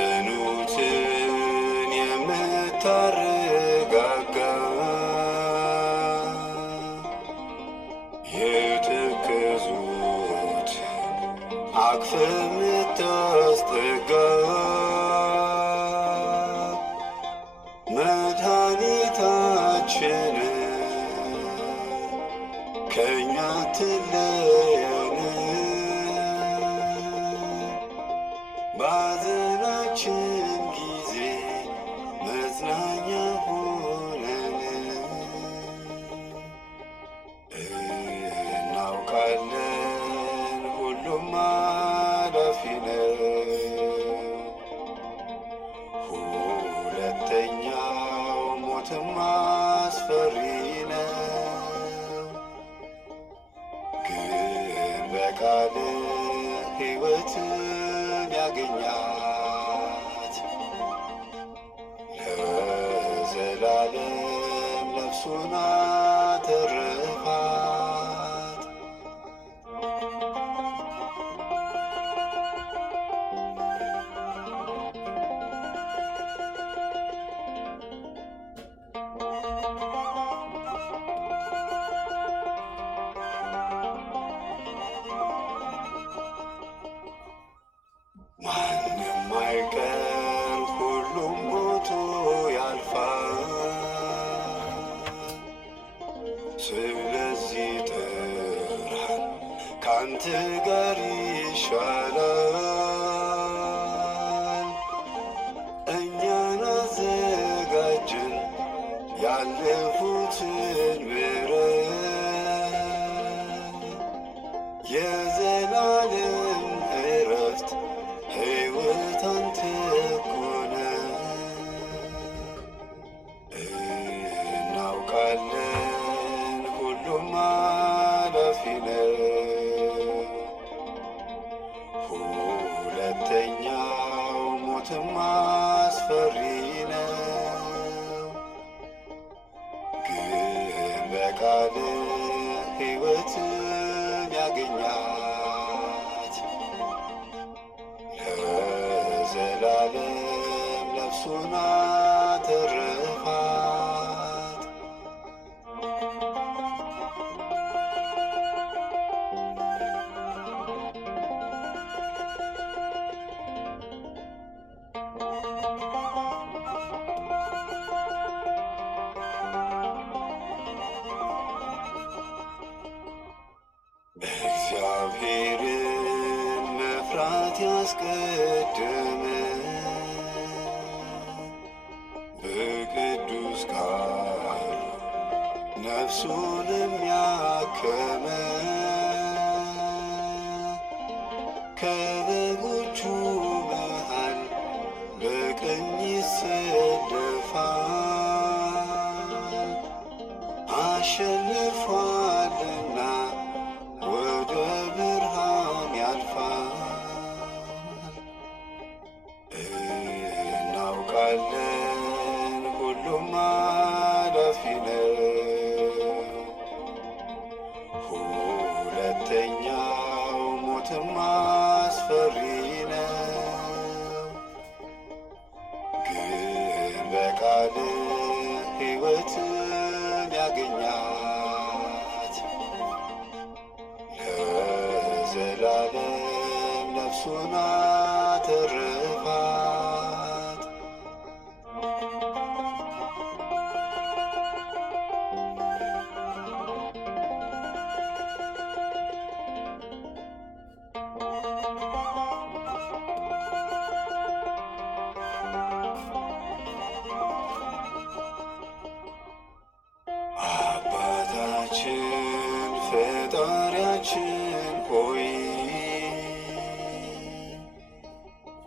ያዘኑትን የምታረጋጋ የተከዙትን አቅፈ ምታስጠጋ መድኃኒታችን ከእኛ ትለየን ባዘናችን ጊዜ መጽናኛ ሆነን እናውቃለን ሁሉም አላፊ ነው። ሁለተኛው ሞትም አስፈሪ ነው፣ ግን በቃል ሕይወትን ያገኛት ለዘላለም ነፍሱን አተረፋት። ማንም አይቀር ሁሉም ሞቶ ያልፋል። ስለዚህ ጥራን ካንተ ጋር ይሻላል። እኛን አዘጋጅን ያለፉትን ምሕረት የዘላለም እረፍት ሕይወት አንተ ኮነ። እናውቃለን ሁሉም አላፊ ነው። ሁለተኛው ሞትም አስፈሪ ነው፣ ግን በቃል ሕይወትን ያገኛት ለዘላለም ነፍሱን አተረፋት። እግዚአብሔርን መፍራት ያስቀደመ በቅዱስ ቃሉ ነፍሱንም ያከመ ከበጎቹ መሃል በቀኝ ይሰለፋል። አሸንፏልና ወደ ብርሃን ያልፋል። እናውቃለን ሁሉም አላፊ ነው። ሁለተኛው ሞትም አስፈሪ ነው፣ ግን በቃል ሕይወትን ያገኛት ለዘላለም ነፍሱን አተረፋት። አባታችን ፈጣሪያችን ሆይ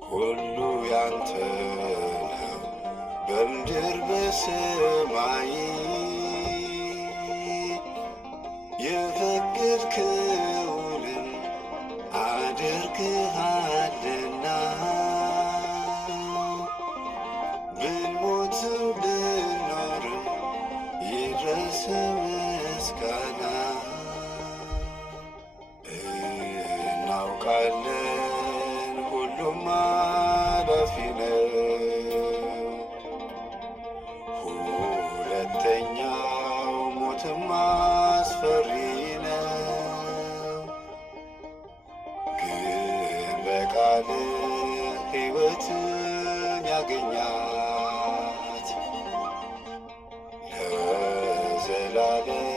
ሁሉ ያንተ ነው በምድር በሰማይ የፈቀድከውንም አድርገሃልና ብንሞትም ብንኖርም ይድረስ ምስጋና። እናውቃለን ሁሉም አላፊ ነው፣ ሁለተኛው ሞትም አስፈሪ ነው። ግን በቃልህ ሕይወትን ያገኛት ለዘላለም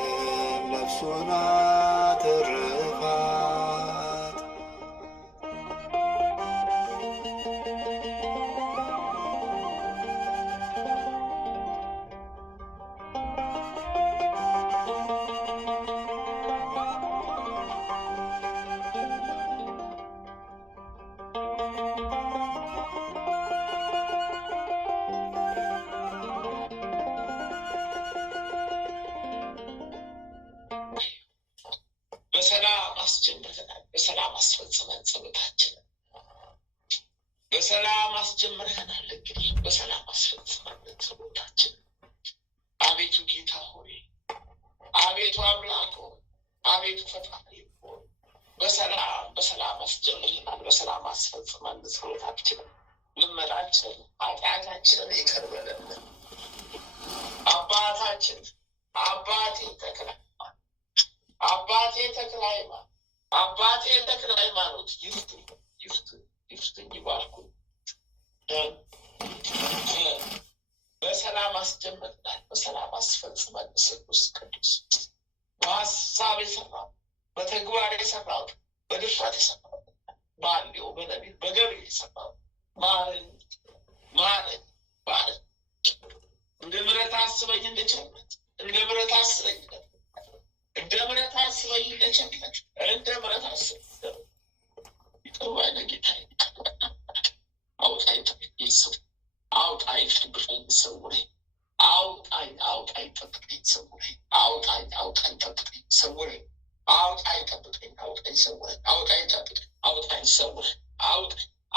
ነፍሱን አተረፋት። በሰላም አስጀምረናል። በሰላም አስፈጽመን ጸሎታችንን በሰላም አስጀምረናል። እንግዲህ በሰላም አስፈጽመን ጸሎታችንን። አቤቱ ጌታ ሆይ፣ አቤቱ አምላክ ሆይ፣ አቤቱ ፈጣሪ ሆይ በሰላም አስጀምረናል። በሰላም አስፈጽመን ጸሎታችንን። ልመናችንን ኃጢአታችንን ይቅር በለን። አባታችን አባቴ ተክለ ሃይማኖት ይፍቱኝ ይባርኩ። በሰላም አስጀምረናል። በሰላም አስፈጽመን። ቅዱስ ቅዱስ በሀሳብ የሰራው በተግባር የሰራው በድፍረት የሰራው ባሌው በነቢት በገብር የሰራው ማረኝ ማረኝ ማረኝ። እንደ ምሕረት አስበኝ፣ እንደ ቸርነት እንደ ምሕረት አስበኝ፣ እንደ ምሕረት አስበኝ፣ እንደ ቸርነት እንደ ምሕረት አስበኝ። ይቅር በለኝ ጌታዬ። አውጣኝ ጠብቀኝ ሰውረኝ። አውጣኝ ጠብቀኝ ሰውረኝ። አውጣኝ ጠብቀኝ ሰውረኝ። አውጣኝ ጠብቀኝ ሰውረኝ። አውጣኝ ጠብቀኝ ሰውረኝ። አውጣኝ ጠብቀኝ ሰውረኝ።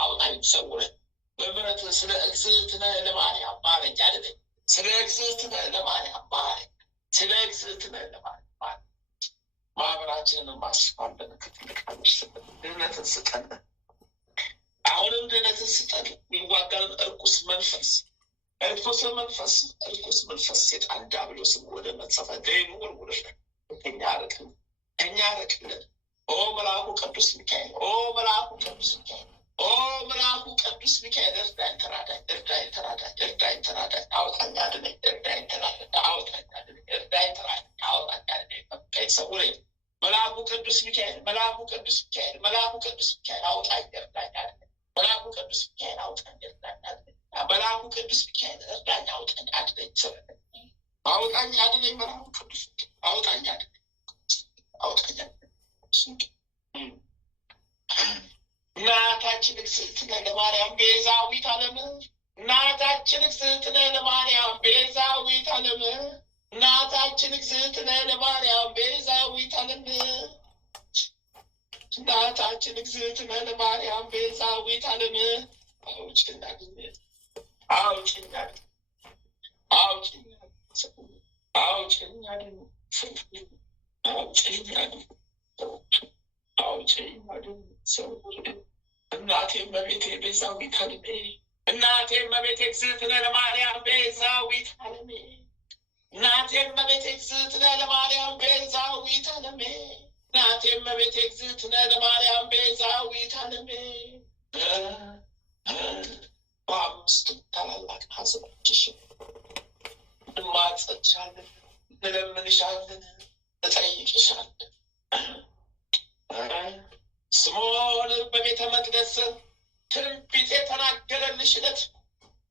አውጣኝ ሰውረኝ። በምሕረት ስለ እግዝእትነ ለማርያም ማረኝ አድነኝ። ስለ እግዝእትነ ለማርያም ማረኝ። ስለ እግዝእትነ ለማርያም ማረኝ። ማህበራችንን ማስፋለን። ከትልቅ ድህነትን ስጠን። አሁንም ድህነትን ስጠን። የሚዋጋንን እርኩስ መንፈስ ሴጣን ዲያብሎስን ወደ መጸፈ ደይኑ ወርውረን ከእኛ ርቅልን። ኦ መልአኩ ቅዱስ ሚካኤል፣ ኦ መልአኩ ቅዱስ ሚካኤል እርዳኝ ተራዳኝ። አውጣኝ አድነኝ። እርዳኝ ተራዳኝ። አውጣኝ አድነኝ። እርዳኝ ተራዳኝ። አውጣኝ አድነኝ። ጠብቀኝ ሰውረኝ። መልአኩ ቅዱስ ሚካኤል አውጣኝ እርዳኝ አድነኝ። መልአኩ ቅዱስ ሚካኤል አውጣኝ እርዳኝ አድነኝ። መልአኩ ቅዱስ ሚካኤል እርዳኝ አውጣኝ አድነኝ። አውጣኝ አድነኝ። መልአኩ ቅዱስ አውጣኝ አድነኝ። እናታችን እግዝእትነ ለማርያም ቤዛዊተ ዓለም፣ እናታችን እግዝእትነ ለማርያም ቤዛዊተ ዓለም፣ እናታችን እግዝእትነ ለማርያም ቤዛዊተ ዓለም፣ እናታችን እግዝእትነ ለማርያም ቤዛዊተ ዓለም። አውጭኝ እናቴ እመቤቴ ቤዛዊተ ዓለም፣ እናቴ እመቤቴ እግዝእትነ ለማርያም ቤዛዊተ ዓለም፣ እናቴ እመቤቴ እግዝእትነ ለማርያም ቤዛዊተ ዓለም፣ እናቴ እመቤቴ እግዝእትነ ለማርያም ቤዛዊተ ዓለም። በአምስቱ ታላላቅ ሐዘኖችሽ እንማጸንሻለን፣ እንለምንሻለን፣ እንጠይቅሻለን። ስምዖን በቤተ መቅደስ ትንቢት የተናገረልሽ ዕለት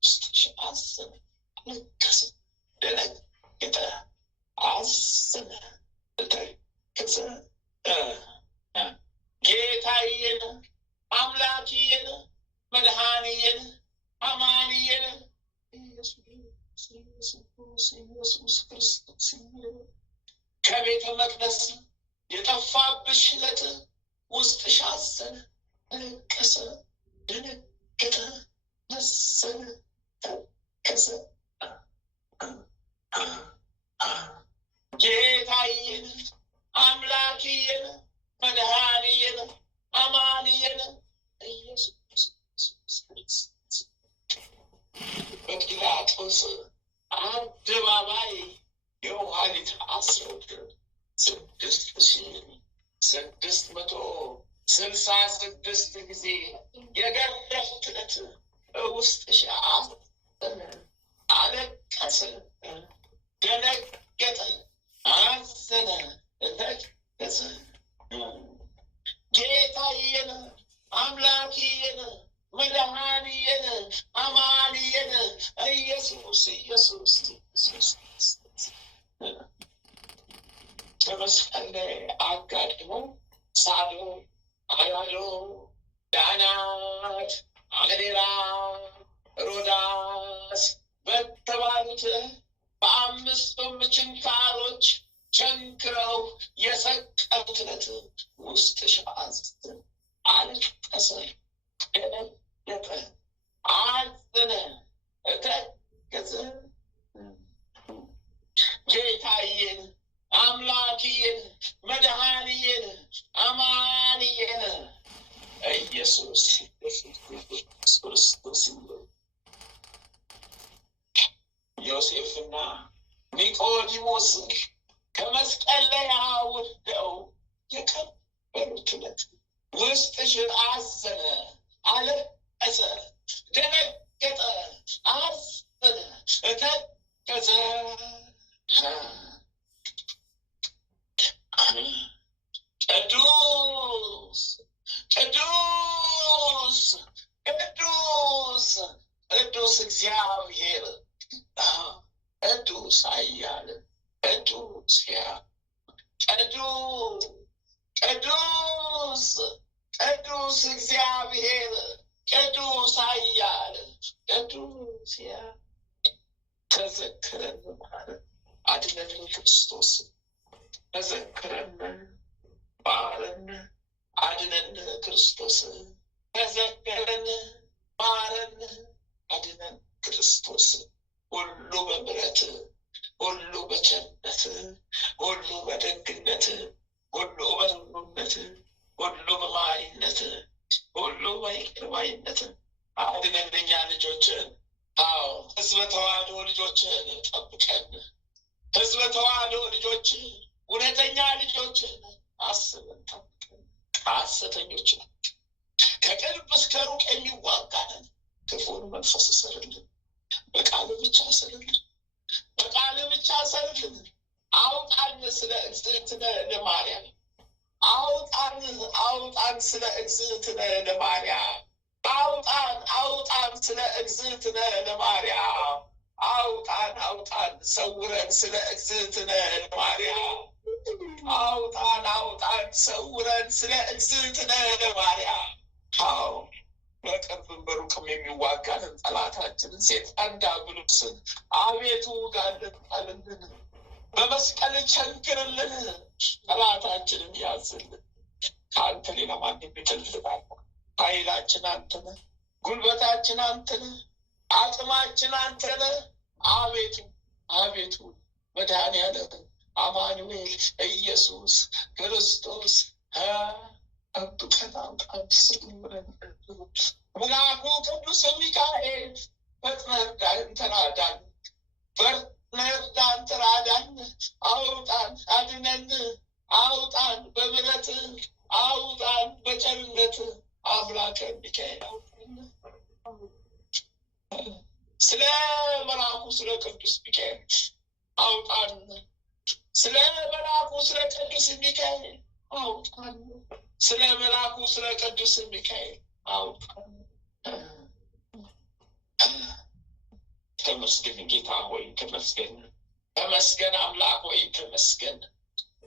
ውስጥሽ አዘነ፣ አለቀሰ፣ ደነገጠ፣ አዘነ፣ ተከዘ። ጌታዬን፣ አምላኬን፣ መድኃኒዬን አማኑኤል ኢየሱስ ክርስቶስ ከቤተ መቅደስ የጠፋብሽ ዕለት ውስጥሽ አዘነ፣ አለቀሰ፣ ደነገጠ፣ መሰለ፣ ተከዘ። ጌታዬን፣ አምላኬን፣ መድኃኒዬን፣ አማኑኤል ኢየሱስ ክርስቶስ በጲላጦስ አደባባይ የውሃሊት አስረውት 6,666 ጊዜ የገረፉት ዕለት ውስጥሽ አዘነ፣ አለቀሰ፣ ደነገጠ፣ አዘነ፣ ተከዘ። ጌታዬን፣ አምላኬን፣ መድኃኒዬን፣ አማኑኤል ኢየሱስ በመስቀል ላይ አጋድመው ሳለው፣ አያለው፣ ዳናት፣ አገዴራ፣ ሮዳስ በተባሉት በአምስቱም ችንካሮች ቸንክረው የሰቀሉት ዕለት ውስጥሽ አዘነ፣ አለቀሰ፣ ደነገጠ፣ አዘነ፣ ተከዘ። ጌታዬን፣ አምላኬን፣ መድኃኒዬን፣ አማኑኤል ኢየሱስ ክርስቶስ ዮሴፍና ኒቆዲሞስ ከመስቀል ላይ አውርደው የቀበሩት ዕለት ውስጥሽ አዘነ፣ አለቀሰ፣ ደነገጠ፣ አዘነ፣ ተከዘ። ቅዱስ ቅዱስ ቅዱስ ቅዱስ እግዚአብሔር ቅዱስ ኃያል ቅዱስ ቅዱስ ቅዱስ እግዚአብሔር ቅዱስ ኃያል ቅዱስ ተዘክረን ማለት አድነን ክርስቶስ ተዘክረን ማረን አድነን ክርስቶስ ተዘክረን ማረን አድነን ክርስቶስ። ሁሉ በምሕረት ሁሉ በቸርነት ሁሉ በደግነት ሁሉ በሩሩነት ሁሉ በመሐሪነት ሁሉ በይቅር ባይነት አድነን እኛ ልጆችን። አዎ ሕዝበ ተዋሕዶ ልጆችን ጠብቀን፣ ሕዝበ ተዋሕዶ ልጆች እውነተኛ ልጆችን አስበን ጠብቀን፣ ከሐሰተኞች ከቅርብ እስከ ሩቅ የሚዋጋንን ክፉን መንፈስ ስርልን፣ በቃል ብቻ ስርልን፣ በቃል ብቻ ስርልን። አውጣን ስለ እግዝእትነ ለማርያም፣ አውጣን ስለ እግዝእትነ ለማርያም፣ አውጣን ስለ እግዝእትነ ለማርያም፣ አውጣን ሰውረን ስለ እግዝእትነ ለማርያም፣ አውጣን ሰውረን ስለ እግዝእትነ ለማርያም። አዎ በቅርብም በሩቅም የሚዋጋንን ጠላታችንን ሴጣን ዲያብሎስን አቤቱ ጋለን ጣልልን፣ በመስቀል ቸንክርልን፣ ጠላታችንን ያዝልን። ከአንተ ሌላ ማን የሚጥልልናል? ኃይላችን አንተ ነህ፣ ጉልበታችን አንተ ነህ፣ አቅማችን አንተ ነህ። አቤቱ መድኃኒዓለም አማኑኤል ኢየሱስ ክርስቶስ ጠብቀን፣ አውጣን፣ መልአኩ ቅዱስ ሚካኤል ፈጥነህ እርዳን፣ ተራዳን፣ ተራዳን፣ አውጣን፣ አድነን፣ አውጣን በምሕረት አውጣን በቸርነት አምላከ ሚካኤል አውጣን። ስለ መልአኩ ስለ ቅዱስ ሚካኤል አውጣን፣ ስለ መልአኩ ስለ ቅዱስ ሚካኤል አውጣን፣ ስለ መልአኩ ስለ ቅዱስ ሚካኤል አውጣን። ተመስገን ጌታ ሆይ ተመስገን፣ ተመስገን አምላክ ሆይ ተመስገን፣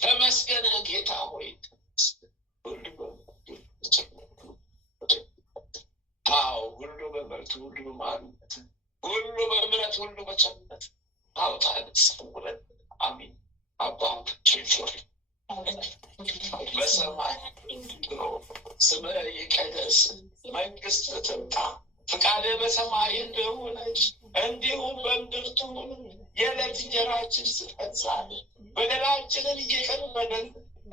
ተመስገን ጌታ ሆይ ተመስገን። ሁሉ በምሕረት ሁሉ በማንነት ሁሉ በምሕረት ሁሉ በቸርነት አውጣን ሰውረን። አሜን። አባታችን ሆይ በሰማይ ስምህ ይቀደስ፣ መንግሥትህ ትምጣ፣ ፈቃድህ በሰማይ እንደሆነች እንዲሁም በምድር ትሁን። የዕለት እንጀራችንን ስጠን ዛሬ፣ በደላችንን ይቅር በለን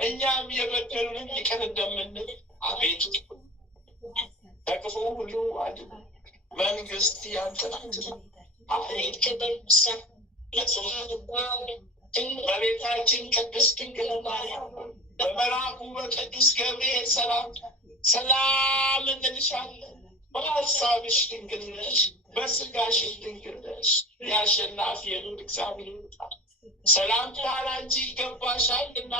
እኛም የበደሉንን ይቅር እንደምንል፣ አቤቱ ከክፉ ሁሉ አድነን። መንግሥት ያንተ ናትና ኃይል፣ ክብር፣ ምስጋና ለዘላለሙ። በቤታችን ቅድስት ድንግል ማርያም በመልአኩ በቅዱስ ገብርኤል ሰላምታ ሰላም እንልሻለን። በሐሳብሽ ድንግል ነሽ፣ በሥጋሽም ድንግል ነሽ። የአሸናፊ የልዑል እግዚአብሔር ሰላምታ ላንቺ ይገባሻልና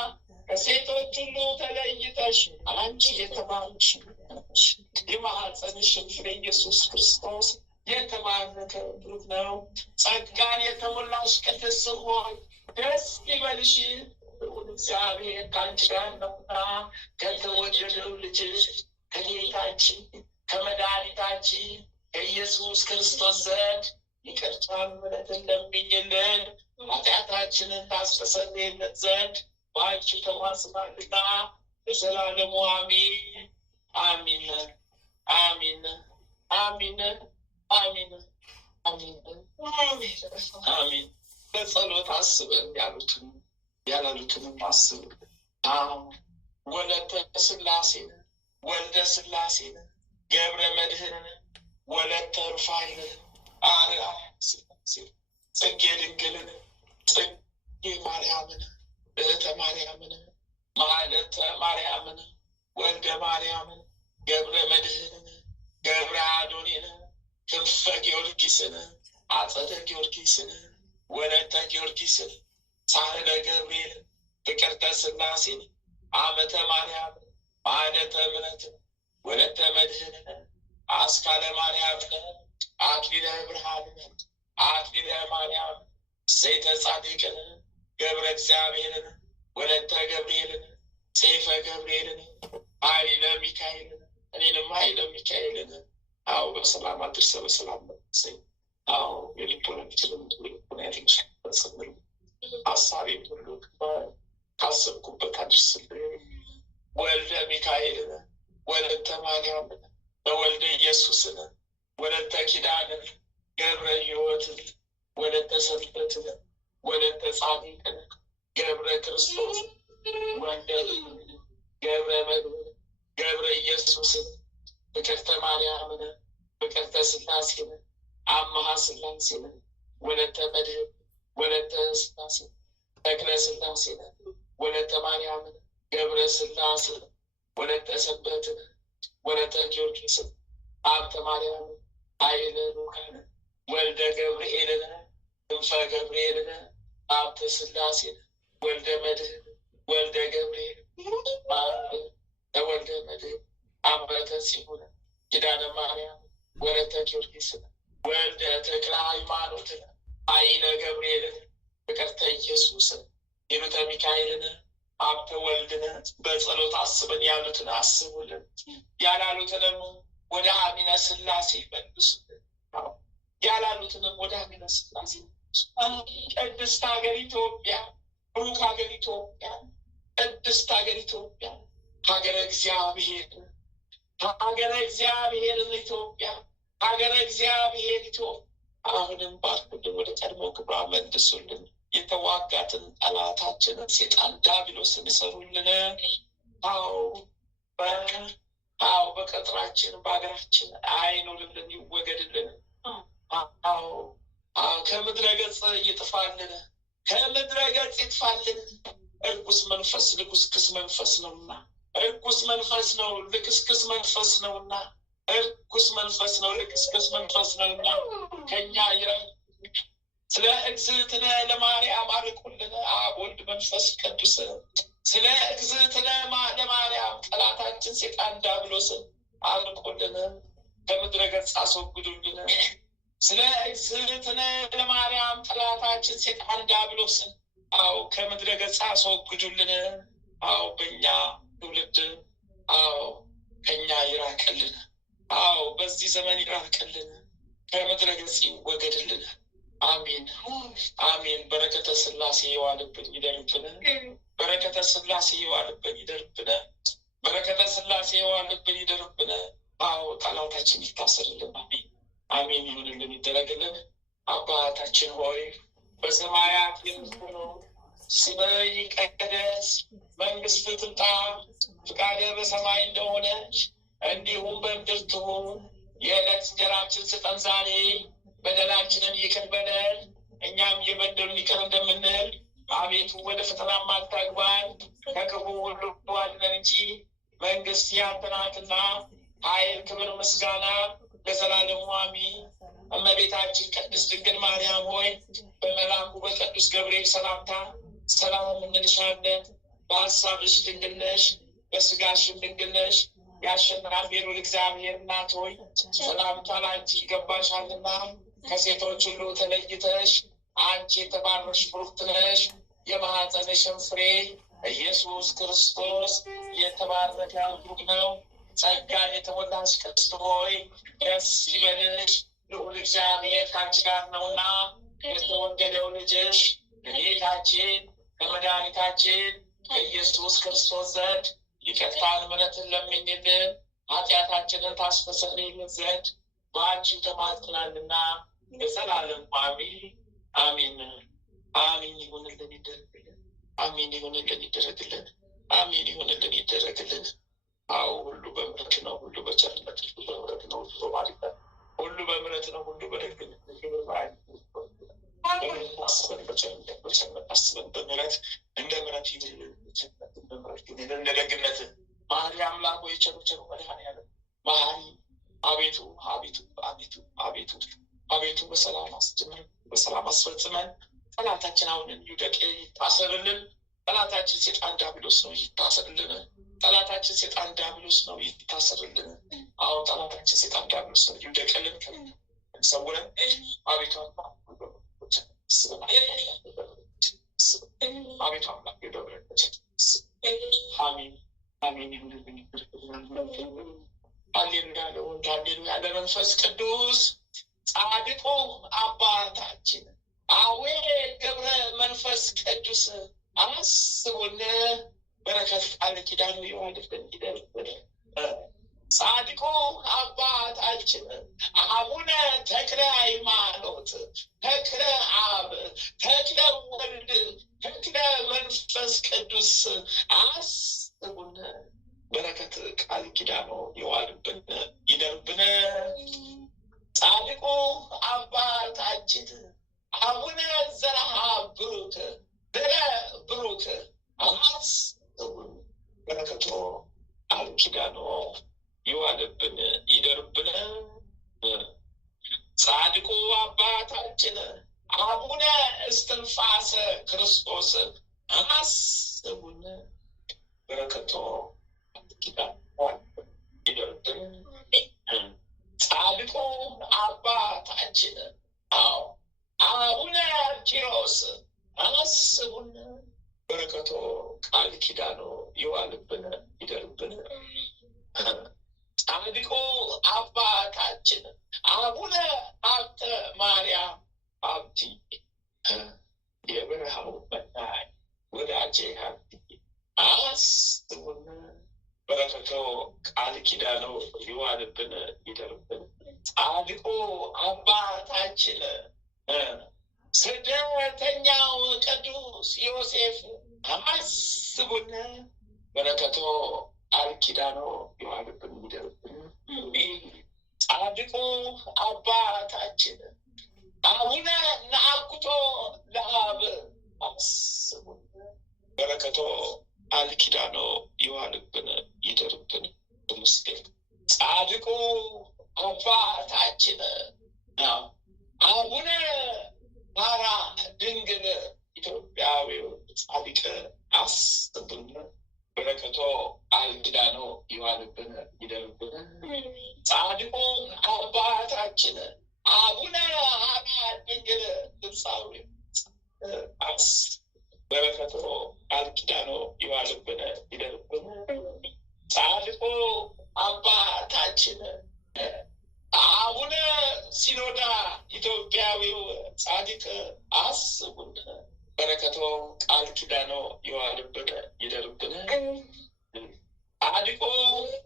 ከሴቶች ሁሉ ተለይተሽ አንቺ የተባረክሽ ነሽ። የማኅፀንሽም ፍሬ ኢየሱስ ክርስቶስ የተባረከ ብሩክ ነው። ጸጋን የተሞላሽ ቅድስት ሆይ ደስ ይበልሽ፣ እግዚአብሔር ከአንቺ ጋር ነውና ከተወደደው ልጅሽ ከጌታችን ከመድኃኒታችን ከኢየሱስ ክርስቶስ ዘንድ ይቅርታን ምሕረትን ለምኝልን ኃጢአታችንን ታስተሰርይልን ዘንድ በአንቺ ተማጽናልና ለዘላለሙ አሜን። አሜን አሜን አሜን አሜን አሜን አሜን። በጸሎት አስበን ያላሉትንም አስብ። ወለተ ሥላሴን ወልደ ሥላሴን ገብረ መድኅንን ወለተ ሩፋኤልን አርአያ ሥላሴን ጽጌ ድንግልን ጽጌ ማርያምን እህተ ማርያምን ማህለተ ማርያምን ወልደ ማርያምን ገብረ መድኅንን ገብረ አዶኒን ክንፈ ጊዮርጊስን አጸደ ጊዮርጊስን ወለተ ጊዮርጊስን ሳህለ ገብርኤልን ፍቅርተ ሥላሴን አመተ ማርያምን ማህደተ ምሕረትን ወለተ መድኅንን አስካለ ማርያምን አክሊለ ብርሃንን አክሊለ ማርያምን ሴተ ጻድቅን ገብረ እግዚአብሔርን ወለተ ገብርኤልን ሴፈ ገብርኤልን ኃይለ ሚካኤልን እኔንም ኃይለ ሚካኤልን አዎ በሰላም አድርሰ በሰላም መልሰኝ። አዎ የልቦናችንም ልቦና ያትንሻጽምር ሀሳቤም ሁሉ ካሰብኩበት አድርስልኝ። ወልደ ሚካኤልን ወለተ ማርያምን በወልደ ኢየሱስን ወለተ ኪዳንን ገብረ ሕይወትን ወለተ ሰንበትን ወለተ ጻድቅን ገብረ ክርስቶስ ወልደ ገብረ መድኅን ገብረ ኢየሱስን ፍቅርተ ማርያምን ፍቅርተ ሥላሴን አምሃ ሥላሴን ወለተ መድኅን ወለተ ሥላሴን ተክለ ሥላሴን ወለተ ማርያምን ገብረ ሥላሴን ወለተ ሰንበትን ወለተ ጊዮርጊስን ሀብተ ማርያምን ኃይለ ሉካንን ወልደ ገብርኤልን ክንፈ ገብርኤልን ሀብተ ሥላሴን ወልደ መድኅን ወልደ ገብርኤል ተወልደ መድኅን አምረተ ጽዮን ኪዳነ ማርያም ወለተ ጊዮርጊስን ወልደ ተክለ ሃይማኖትን ኃይለ ገብርኤልን ፍቅርተ ኢየሱስን ሂሩተ ሚካኤልን ሀብተ ወልድን በጸሎት አስበን ያሉትን አስቡልን፣ ያላሉትንም ወደ አሚነ ሥላሴ መልሱልን። ያላሉትንም ወደ አሚነ ሥላሴ ቅድስት ሀገር ኢትዮጵያ፣ ብሩክ ሀገር ኢትዮጵያ፣ ቅድስት ሀገር ኢትዮጵያ፣ ሀገረ እግዚአብሔር፣ ሀገረ እግዚአብሔርን ኢትዮጵያ፣ ሀገረ እግዚአብሔር ኢትዮጵያ አሁንም ባርኩልን፣ ወደ ቀድሞ ክብሯ መልሱልን። የተዋጋትን ጠላታችንን ሴጣን ዲያብሎስን ይሰሩልን። አዎ በቀጥራችን በሀገራችን አይኑርልን፣ ይወገድልን። ከምድረ ገጽ ይጥፋልን፣ ከምድረ ገጽ ይጥፋልን። እርኩስ መንፈስ ልክስክስ መንፈስ ነውና፣ እርኩስ መንፈስ ነው ልክስክስ መንፈስ ነውና፣ እርኩስ መንፈስ ነው ልክስክስ መንፈስ ነውና ከኛ ይራቅ። ስለ እግዝእትነ ለማርያም አርቁልን። አብ ወልድ መንፈስ ቅዱስ ስለ እግዝእትነ ለማርያም ጠላታችን ሴጣን ዲያብሎስን አርቁልን፣ ከምድረ ገጽ አስወግዱልን። ስለ እግዝእትነ ለማርያም ጠላታችን ሴጣን ዲያብሎስን አዎ ከምድረ ገጽ አስወግዱልን። አዎ በእኛ ትውልድ አዎ ከኛ ይራቅልን። አዎ በዚህ ዘመን ይራቅልን፣ ከምድረ ገጽ ይወገድልን። አሜን አሜን። በረከተ ስላሴ የዋልብን ይደርብን። በረከተ ስላሴ የዋልብን ይደርብን። በረከተ ስላሴ የዋልብን ይደርብን። አዎ ጠላታችን ይታሰርልን። አሜን አሜን። ይሁንልን፣ ይደረግልን። አባታችን ሆይ በሰማያት የምትኖር ስምህ ይቀደስ፣ መንግስትህ ትምጣ፣ ፈቃድህ በሰማይ እንደሆነች እንዲሁም በምድር ትሁን። የዕለት እንጀራችንን ስጠን ዛሬ፣ በደላችንን ይቅር በለን እኛም የበደሉንን ይቅር እንደምንል፣ አቤቱ ወደ ፈተና አታግባን ከክፉ ሁሉ አድነን እንጂ መንግስት ያንተ ናትና ኃይል፣ ክብር፣ ምስጋና ለዘላለሙ አሜን። እመቤታችን ቅድስት ድንግል ማርያም ሆይ በመልአኩ በቅዱስ ገብርኤል ሰላምታ ሰላም እንልሻለን። በሀሳብሽ ድንግል ነሽ፣ በስጋሽም ድንግል ነሽ። የአሸናፊ ልዑል እግዚአብሔር እናት ሆይ ሰላምታ ላንቺ ይገባሻልና ከሴቶች ሁሉ ተለይተሽ አንቺ የተባረክሽ ብሩክት ነሽ። የማኅፀንሽም ፍሬ ኢየሱስ ክርስቶስ የተባረከ ብሩክ ነው። ጸጋን የተሞላሽ ቅድስት ሆይ ደስ ይበልሽ፣ ልዑል እግዚአብሔር ከአንቺ ጋር ነውና የተወደደው ልጅሽ ከጌታችን ከመድኃኒታችን ከኢየሱስ ክርስቶስ ዘንድ ይቅርታን ምሕረትን ለምኝልን ኃጢአታችንን ታስተሰርይልን ዘንድ በአንቺው ተማጽናልና ለዘላለም አሜን አሜን አሜን። ይሁንልን ይደረግልን። አሜን ይሁንልን ይደረግልን። አሜን ይሁንልን ይደረግልን። አዎ ሁሉ በምሕረት ነው፣ ሁሉ በቸርነት፣ ሁሉ በምሕረት ነው፣ ሁሉ በማሪነት፣ ሁሉ በምሕረት ነው፣ ሁሉ በደግነት አስበን በቸርነት በቸርነት አስበን በምሕረት እንደ ምሕረት ይሁንልን፣ እንደ ምሕረት ይሁንልን፣ እንደ ደግነት መሐሪ አምላክ ሆይ ቸሩ ቸሩ መድኃኔዓለም መሐሪ አቤቱ አቤቱ አቤቱ አቤቱ አቤቱ በሰላም አስጀምረን በሰላም አስፈጽመን። ጠላታችን አሁንን ይውደቅ ይታሰርልን። ጠላታችን ሴጣን ዲያብሎስ ነው፣ ይታሰርልን። ጠላታችን ሴጣን ዲያብሎስ ነው፣ ይታሰርልን። አዎ ጠላታችን ሴጣን ዲያብሎስ ነው፣ ይውደቅልን፣ ሰውረን። አቤቱ አቤቱ አምላክ ይደብረች። አሜን አሜን። ሃሌሉያ ለወልድ ሃሌሉያ ለመንፈስ ቅዱስ። ጻድቁ አባታችን አቡነ ገብረ መንፈስ ቅዱስ አስቡን፣ በረከት ቃል ኪዳኑ ይዋልብን ይደርብን። ጻድቁ አባታችን አቡነ ተክለ ሃይማኖት፣ ተክለ አብ፣ ተክለ ወልድ፣ ተክለ መንፈስ ቅዱስ አስቡን፣ በረከት ቃል ኪዳኑ ይዋልብን ይደርብን። ጻድቁ አባታችን አቡነ ዘርዓ ብሩክ ዘረ ብሩክ አስቡን፣ በረከቶ ቃል ኪዳኑ ይዋልብን ይደርብን። ጻድቁ አባታችን አቡነ እስትንፋሰ ክርስቶስ አስቡን፣ በረከቶ ይደርብን። ጻድቁ አባታችን አቡነ ኪሮስ አስቡን፣ በረከቶ ቃል ኪዳኑ ይዋልብን ይደርብን። ጻድቁ አባታችን አቡነ ሀብተ ማርያም ሀብቲ፣ የበረሃው መናኝ ወዳጄ ሀብቲ አስቡን፣ በረከቶ ቃል ኪዳኑ ይዋልብን ይደርብን። ጻድቁ አባታችን ስደተኛው ቅዱስ ዮሴፍ አስቡን፣ በረከቶ ቃል ኪዳኑ ይዋልብን ይደርብን። ጻድቁ አባታችን አቡነ ነአኩቶ ለአብ አስቡን፣ በረከቶ ቃል ኪዳኑ ይዋልብን ይደርብን። ምስገን ጻድቁ አባታችን አቡነ ማራ ድንግል ኢትዮጵያዊው ጻድቅ አስቡን፣ በረከቶ ቃል ኪዳኑ ይዋልብን ይደርብን። ጻድቁ አባታችን አቡነ ሀራ ድንግል ግብፃዊ በረከቶ ቃል ኪዳኑ ይዋልብን ይደርብን። ጻድቁ አባታችን አቡነ ሲኖዳ ኢትዮጵያዊው ጻድቅ አስቡን። በረከቶ ቃል ኪዳኖ ይዋልብን ይደርብን። ጻድቁ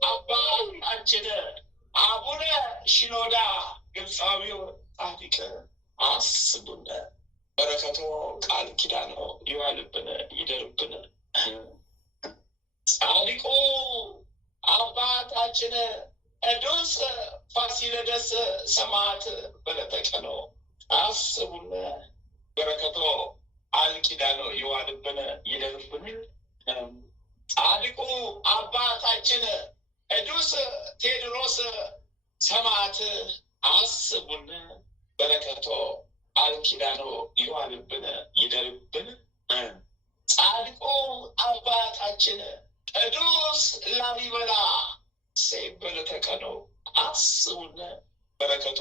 አባታችን አቡነ ሲኖዳ ግብፃዊው ጻድቅ አስቡን። በረከቶ ቃል ኪዳኖ ይዋልብን ይደርብን። ጻድቁ አባታችን ቅዱስ ፋሲለደስ ሰማዕት በዕለተ ቀኑ አስቡን። በረከቶ ቃል ኪዳኖ ይዋልብን ይደርብን። ጻድቁ አባታችን ቅዱስ ቴዎድሮስ ሰማዕት አስቡን። በረከቶ ቃል ኪዳኖ ይዋልብን ይደርብን። ጻድቁ አባታችን ቅዱስ ላሊበላ በዕለተ ቀኑ አስቡን። በረከቶ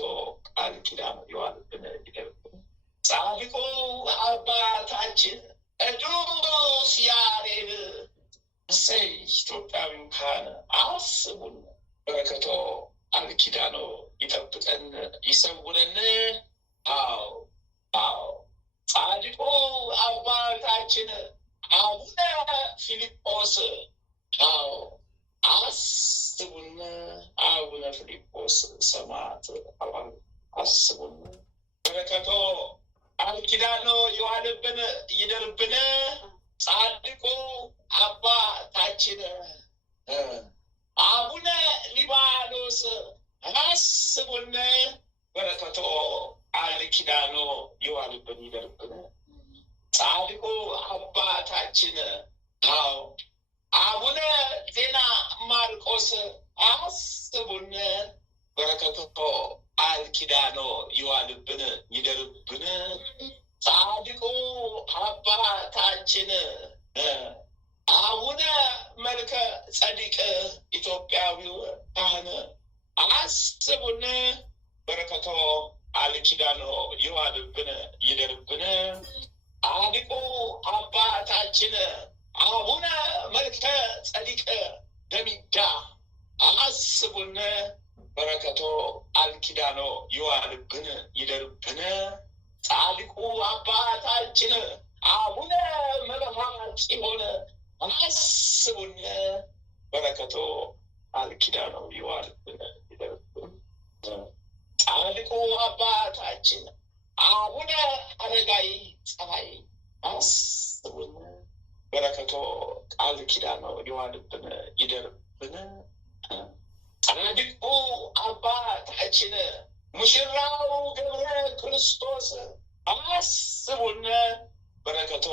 ቃል ኪዳኖ ይዋልብን ይደርብን። ጻድቁ አባታችን ቅዱስ ያሬድ ኢትዮጵያዊው ካህን አስቡን። በረከቶ ቃል ኪዳኖ ይጠብቀን ይሰውረን። አዎ አዎ። ጻድቁ አባታችን አቡነ ፊልጶስ አዎ አስቡን። አቡነ ፊልጶስ ሰማዕት አስቡን። በረከቶ ቃል ኪዳኖ ይዋልብን ይደርብን። ጻድቁ አባታችን አቡነ ሊባኖስ አስቡን። በረከቶ ቃል ኪዳኖ ይዋልብን ይደርብን። ጻድቁ አባታችን አዎ አቡነ ዜና ማርቆስ አስቡን። በረከቶ ቃል ኪዳኖ ይዋልብን ይደርብን። ጻድቁ አባታችን አቡነ መልከ ጸዲቅ ኢትዮጵያዊው ካህን አስቡን። በረከቶ ቃል ኪዳኖ ይዋልብን ይደርብን። ጻድቁ አባታችን አቡነ መልከ ጸዲቅ ደሚዳ አስቡን። በረከቶ ቃል ኪዳኖ ይዋልብን ይደርብን። ጻድቁ አባታችን አቡነ መብርሃ ጽዮን አስቡን። በረከቶ ቃል ኪዳኖ ይዋልብን ይደርብን። ጻድቁ አባታችን አቡነ አረጋይ ፀሐይ አስቡን። በረከቶ ቃል ኪዳኖ ይዋልብን ይደርብን። ጻድቁ አባታችን ሙሽራው ገብረ ክርስቶስ አስቡን። በረከቶ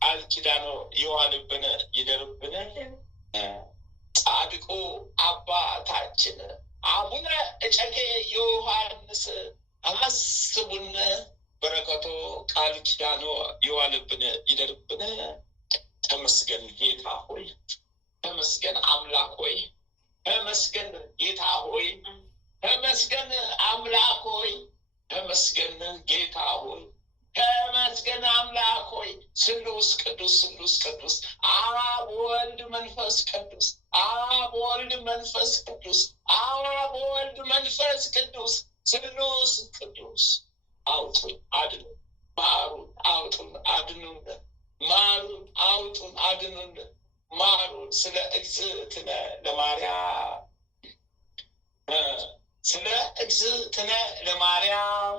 ቃል ኪዳኖ ይዋልብን ይደርብን። ጻድቁ አባታችን አቡነ እጨጌ ዮሐንስ አስቡን። በረከቶ ቃል ኪዳኖ ይዋልብን ይደርብን። ተመስገን ጌታ ሆይ፣ ተመስገን አምላክ ሆይ፣ ተመስገን ጌታ ሆይ፣ ተመስገን አምላክ ሆይ፣ ተመስገን ጌታ ሆይ፣ ተመስገን አምላክ ሆይ። ስሉስ ቅዱስ ስሉስ ቅዱስ አብ ወልድ መንፈስ ቅዱስ አብ ወልድ መንፈስ ቅዱስ አብ ወልድ መንፈስ ቅዱስ ስሉስ ቅዱስ አውጡን አድኑ፣ ማሩን አውጡን አድኑን፣ ማሩን አውጡን አድኑን፣ ማሩን። ስለ እግዝእትነ ለማርያም ስለ እግዝእትነ ለማርያም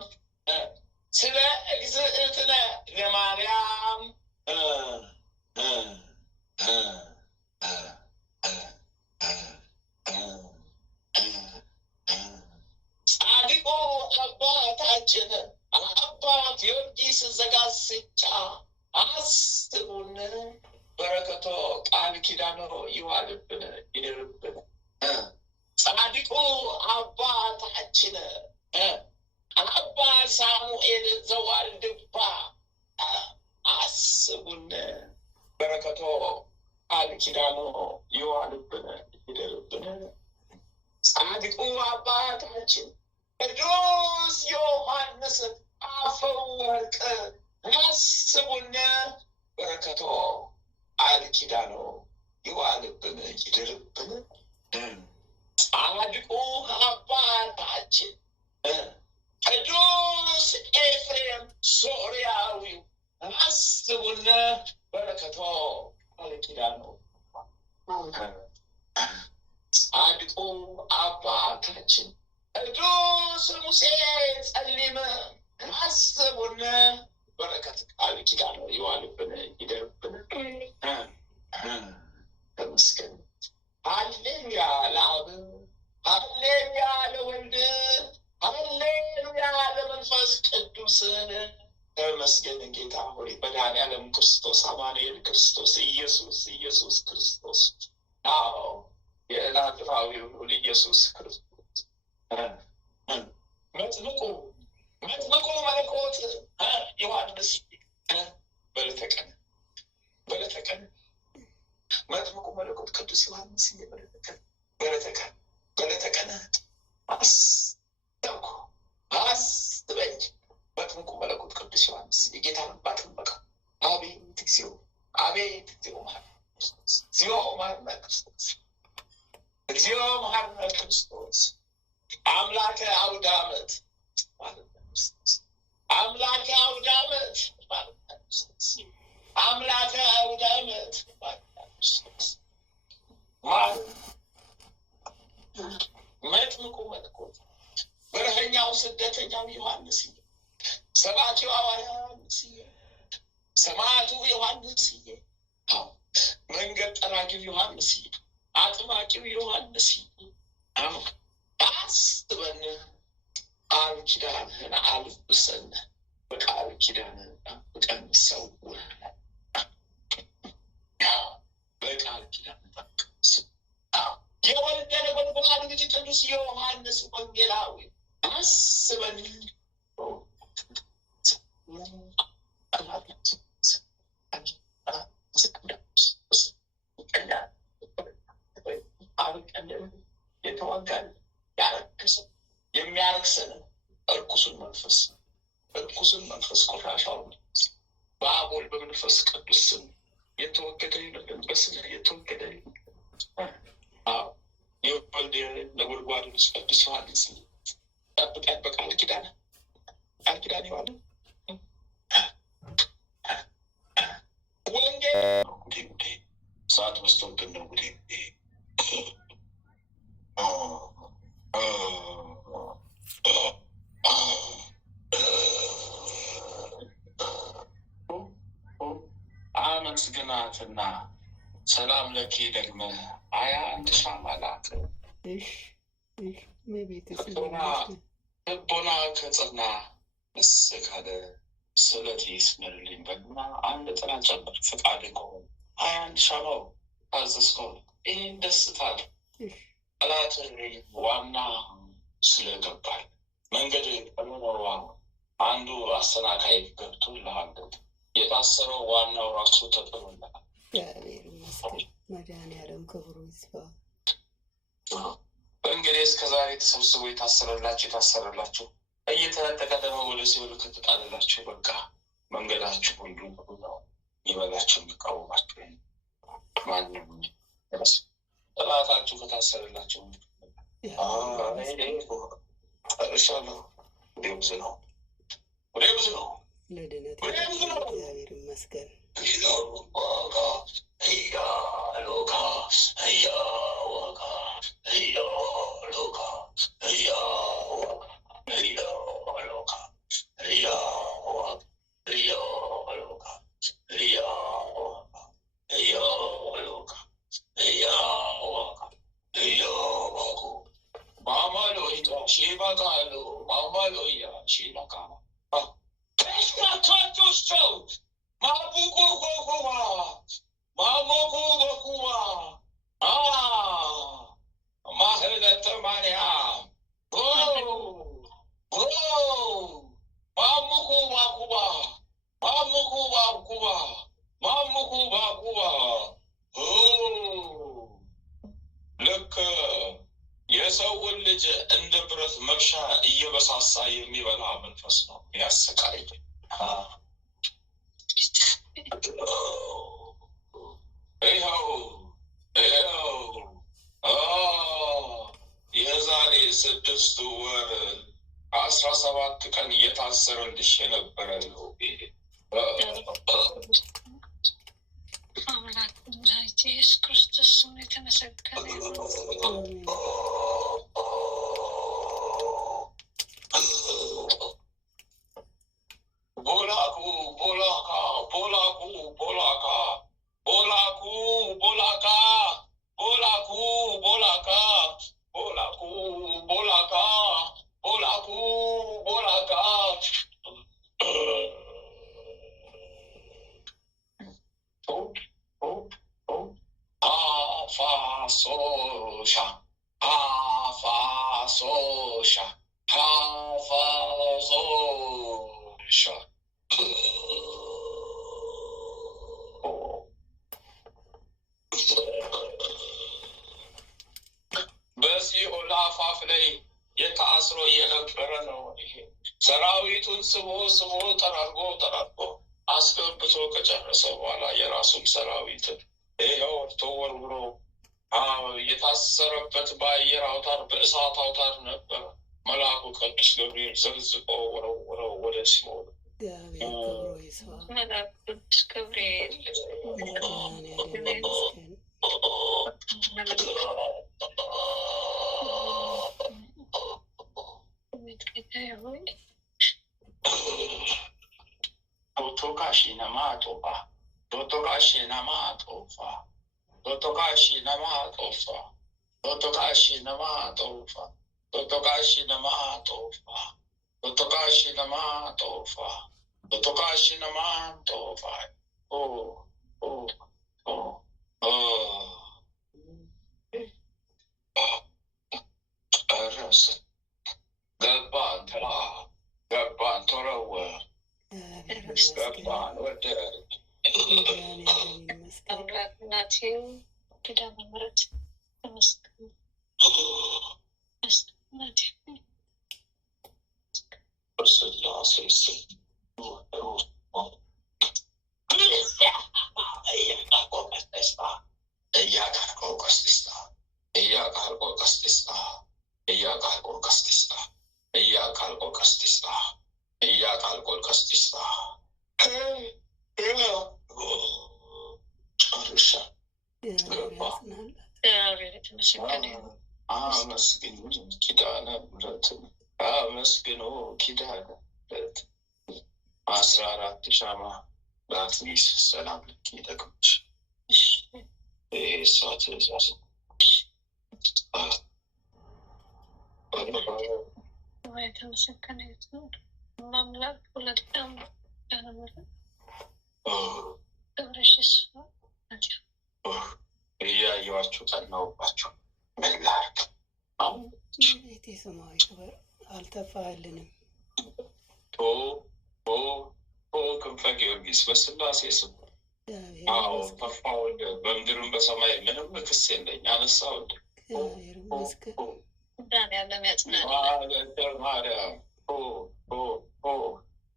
ስለ እግዝእትነ ለማርያም ጻድቁ አባታችን አባ ጊዮርጊስ ዘጋስጫ አስቡን። በረከቶ ቃል ኪዳኖ ይዋልብን ይደርብን። ጻድቁ አባታችን አባ ሳሙኤል ዘዋልድባ አስቡን። በረከቶ ቃል ኪዳኖ ይዋልብን ይደርብን። ጻድቁ አባታችን ቅዱስ ዮሐንስ አፈወርቅ አስቡን። በረከቶ ቃል ኪዳኖ ይዋልብን ይደርብን። ጻድቁ አባታችን ቅዱስ ኤፍሬም ሶርያዊው አስቡነ በረከቶ ኪዳኑ ጻድቁ አባታችን ቅዱስ ሙሴ ጸሊም አስቡነ በረከት ቃል ኪዳኑ ይዋልብን ይደርብን። ተመስገን። ሃሌሉያ ለአብ፣ ሃሌሉያ ለወልድ፣ ሃሌሉያ ለመንፈስ ቅዱስ። ተመስገን ጌታ ሆይ መድኃኒዓለም ክርስቶስ አማኑኤል ክርስቶስ ኢየሱስ ክርስቶስ። አዎ የናዝራዊው ኢየሱስ ክርስቶስ መጥምቁ መለኮት ዮሐንስ በለተቀን መጥምቁ መለኮት ቅዱስ ዮሐንስ በለተቀን አስበኝ። መጥምቁ መለኮት ቅዱስ ዮሐንስ የጌታን ባጠመቀው አቤት እግዚኦ መሐረነ ክርስቶስ እግዚኦ መሐረነ ክርስቶስ አምላከ አውደ ዓመት አምላከ አውደ ዓመት አምላከ አውደ ዓመት መጥምቁ መለኮት በረኸኛው ስደተኛው ዮሐንስ፣ ሰባኪው ሐዋርያ ዮሐንስ፣ ሰማዕቱ ዮሐንስ፣ መንገድ ጠራጊው ዮሐንስ፣ አጥማቂው ዮሐንስ አስበን፣ ቃል ኪዳንህን አልብሰን፣ በቃል ኪዳንህን ጠብቀን ሰውረን፣ በቃል ኪዳን የወልደ ነጎድጓድ ልጅ ቅዱስ ዮሐንስ ወንጌላዊ አስበን፣ የተዋጋን የሚያረክሰንን እርኩሱን መንፈስ ቆሻሻውን በአብ ወልድ በመንፈስ ቅዱስ ስም የተወገደ ይሁንልን፣ በስም የተወገደ የወልድ ነጎድጓድ ልጅ ቅዱስ ዮሐንስ ጠብቀን በቃል ኪዳን ይዋል ወንጌል ሰዓት መስቶብን ነው እንግዲህ አመስግናትና ሰላም ለኪ ደግመ 21 ሻማ ላክ ልቦና ከጽና ደስ ካለ ስለት ይስመርልኝ በልና አንድ ጥና ጨምር ፈቃድ ከሆነ 21 ሻማው አዘዝከው። ይህን ደስታ ጠላት ዋና ስለገባል መንገድ በመኖሯ አንዱ አሰናካይ ገብቶልሃል። የታሰረው ዋናው ራሱ ተጥሎልሃል። እግዚአብሔር ይመስገን። መድኃኒዓለም ክብሩ ይስፋ። እንግዲህ እስከዛሬ ተሰብስቦ የታሰረላችሁ እየተነጠቀ ደግሞ ወደ ሲኦል ከተጣለላችሁ በቃ መንገዳችሁ ሁሉ ነው ይበላችሁ፣ የሚቃወማችሁ ማንም ጠላታችሁ ከታሰረላችሁ ጨርሻለሁ። ወደ ብዙ ነው ለድነት እግዚአብሔር ይመስገን። ልክ የሰውን ልጅ እንደ ብረት መብሻ እየበሳሳ የሚበላ መንፈስ ነው ያሰቃይ። የዛሬ 6 ወር 17 ቀን እየታሰረልሽ የነበረ ነው። አምላክ ኢየሱስ ክርስቶስ ስም የተመሰገነ ይሁን። ቦላኩ ቦላካ ቦላኩ ቦላካ ቦላኩ ቦላካ ቦላኩ ቦላካ ቦላኩ ቦላካ ቦላኩ ቦላካ አፋሶሻ አፋሶሻ አፋሶሻ በሲኦል አፋፍ ላይ የታስሮ የነበረ ነው። ይሄ ሰራዊቱን ስቦ ጠራርጎ አስገብቶ ከጨረሰ በኋላ የራሱን ሰራዊት ይኸው ተወርውሮ የታሰረበት በአየር አውታር በእሳት አውታር ነበረ። መልአኩ ቅዱስ ገብርኤል ዘግዝቆ ወረወረው ወደ ሲኦል። መልአኩ ቅዱስ ገብርኤል Totokashi namatopa, Totokashi namatofa, Totokashi namatofa, Totokashi namatofa, Totokashi namatofa, Totokashi namatofa, Totokashi namatofa. Oh. ገባን ተረወ ገባን ወደ አምላክ እናቴው ኪዳነ ምሕረት ተመስገን። በስላሴ ስም አመስግኑ ኪዳነ ምሕረት አመስግኑ ኪዳነ ምሕረት 14 ሻማ ላትኒስ ሰላም ልክ ይጠቅምሽ ሰዓት ዛስ የተመሰገነ ይሁን። ማምላክ ሁለቱም እያየኋችሁ ጠናውባችሁ መላክ ቤቴ ሰማያዊ ክብር አልተፋልንም። ክንፈ ጊዮርጊስ በስላሴ ስም ተፋውልህ። በምድርም በሰማይ ምንም ክስ የለኝ። አነሳውልህ ማርያም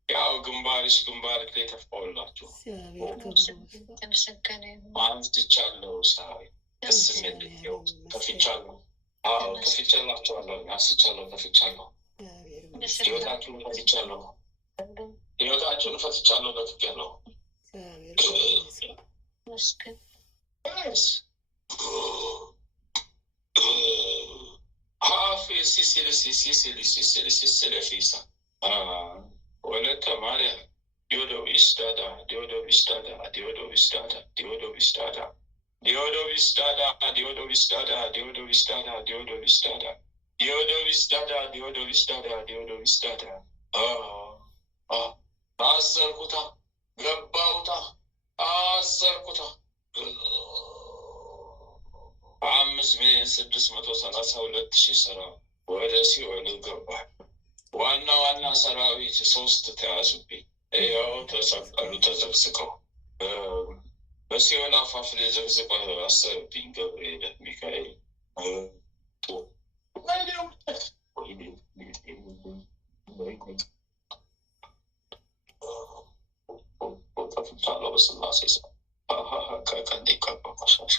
ያው ግንባርሽ ላይ ተፋውላችሁ አንስቻለሁ። ሳይ ደስ የሚል ከፍቻለሁ። ከፍቻላችኋለሁ። አንስቻለሁ። ከፍቻለሁ። ህይወታችሁን ፈትቻለሁ። ለፍቄያለሁ። ሲሲሊፊሳ ወለተ ማርያም ዲዮዶቢስዳዳ አሰርኩታ ገባውታ አሰርኩታ 5,632,000 ሰራ ወደ ሲኦል ገባ። ዋና ሰራዊት 3 ተያዙብኝ። ያው ተሰቀሉ ተዘግዝቀው በሲኦል አፋፍ ላይ ዘግዝቀው አሰብኝ። ገብርኤል ሚካኤል ተፍቻለሁ በስላሴ ስም ከቀንዴ ቀባ ቆሻሻ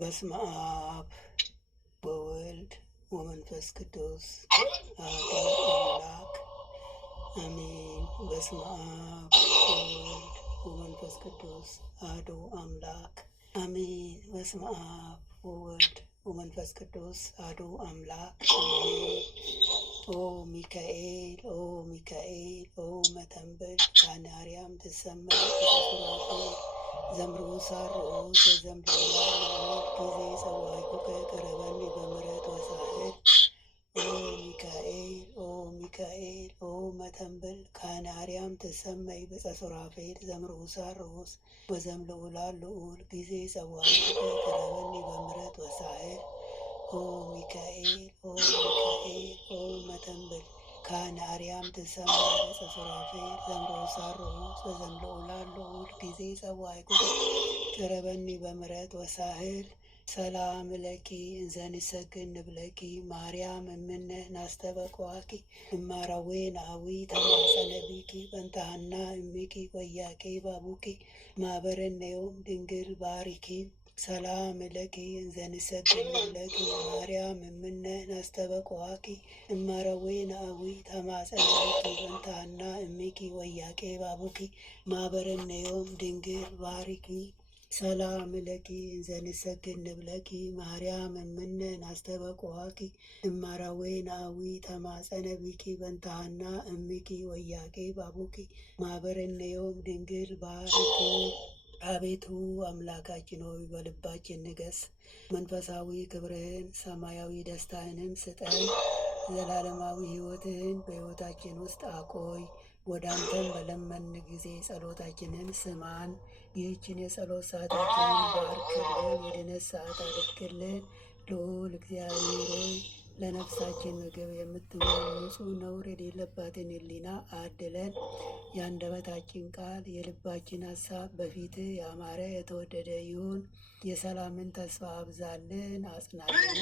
በስመ አብ ወወልድ ወመንፈስ ቅዱስ አሐዱ አምላክ አሜን። በስመ አብ ወወልድ ወመንፈስ ቅዱስ አሐዱ አምላክ አሜን። በስመ አብ ወወልድ ወመንፈስ ቅዱስ አሐዱ አምላክ አሜን። ኦ ሚካኤል ኦ ሚካኤል ኦ መተንበል ካነ አርያም ትሰመይ ሱራፌል ዘምሮ ሳርኦስ ወዘምሮ ጊዜ ጸዋዕኩከ ቀረበኒ በምሕረት ወሳህል ኦ ሚካኤል ኦ መተንብል ካህነ አርያም ትሰመይ በጸሱራፌል ዘምሮ ሳርኦስ ወዘምልዑ ላልዑል ጊዜ ጸዋዕኩከ ቀረበኒ በምሕረት ወሳህል ኦ ሚካኤል ኦ መተንብል ካህነ አርያም ትሰመይ በጸሱራፌል ዘምሮ ሳርኦስ ወዘምልዑ ላልዑል ጊዜ ጸዋዕኩከ ቀረበኒ በምሕረት ወሳህል ሰላም ለኪ እንዘንሰግድ ንብለኪ ማርያም እምነ ናስተበቅዋኪ እማራዌ ናዊ ተማጸነቢኪ በንታሃና እሚኪ ወያቄ ባቡኪ ማበረነዮም ድንግል ባሪኪ ሰላም ለኪ እንዘንሰግድ ንብለኪ ማርያም እምነ ናስተበቅዋኪ እማራዌ ናዊ ተማጸነቢኪ በንታሃና እሚኪ ወያቄ ባቡኪ ማበረነዮም ድንግል ባሪኪ ሰላም ለኪ እንዘንሰግድ ንብለኪ ማርያም እምነ ናስተበቅዋኪ እማራዌ ናዊ ተማጸነቢኪ በንታሃና እሚኪ ወያቄ ባቡኪ ማበረነዮም ድንግል ባሪኪ። አቤቱ አምላካችን ሆይ በልባችን ንገስ፣ መንፈሳዊ ክብርህን ሰማያዊ ደስታህንም ስጠን፣ ዘላለማዊ ሕይወትህን በሕይወታችን ውስጥ አቆይ። ወደ አንተም በለመን ጊዜ ጸሎታችንን ስማን። ይህችን የጸሎት ሰዓታችንን ባርክልን፣ የድነት ሰዓት አድርግልን። ልዑል እግዚአብሔር ሆይ ለነፍሳችን ምግብ የምትሆን ንጹሕ ነውር የሌለባትን ሕሊና አድለን። የአንደበታችን ቃል የልባችን ሀሳብ በፊትህ ያማረ የተወደደ ይሁን። የሰላምን ተስፋ አብዛልን፣ አጽናልን።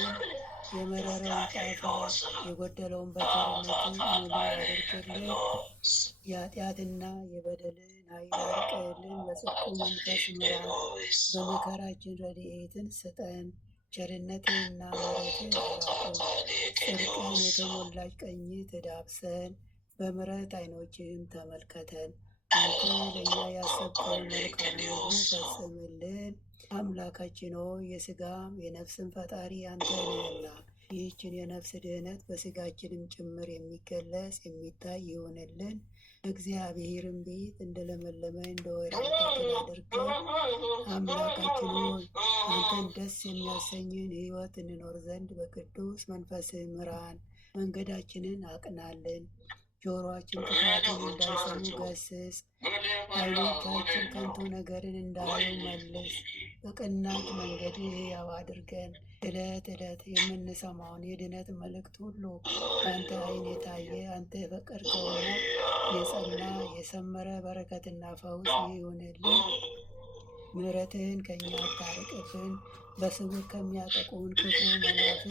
የመረረውን ጣፋጭ የጎደለውን በቸርነት ሙሉ አድርግልን። የኃጢአትና የበደልን ኃይል አርቅልን። በጽድቁ መንፈስ ምራን፣ በመከራችን ረድኤትን ስጠን። ቸርነትህና ምሕረትህ አራቁን፣ ጽድቅን የተሞላች ቀኝህ ትዳብሰን። በምሕረት ዓይኖችህም ተመልከተን። አንተ ለእኛ ያሰብከውን መልካም ሁሉ ፈጽምልን። አምላካችን ሆይ የሥጋም የነፍስን ፈጣሪ አንተ ነህና ይህችን የነፍስ ድህነት በሥጋችንም ጭምር የሚገለጽ የሚታይ ይሆንልን። እግዚአብሔርን ቤት እንደለመለመ እንደ ወይራ ተክል አድርገን። አምላካችን ሆይ አንተን ደስ የሚያሰኝን ሕይወት እንኖር ዘንድ በቅዱስ መንፈስህ ምራን፣ መንገዳችንን አቅናልን። ጆሮአችን ክፋትን እንዳይሰሙ ገስጽ፣ ዓይኖቻችን ከንቱ ነገርን እንዳያዩ መልስ። በቀናች መንገድ ሕያው አድርገን። ዕለት ዕለት የምንሰማውን የድነት መልእክት ሁሉ በአንተ ዓይን የታየ አንተ የፈቀድከውና የጸና የሰመረ በረከትና ፈውስ ይሁንልን። ምሕረትህን ከእኛ አታርቅብን። በስውር ከሚያጠቁን ክፉ መናፍስት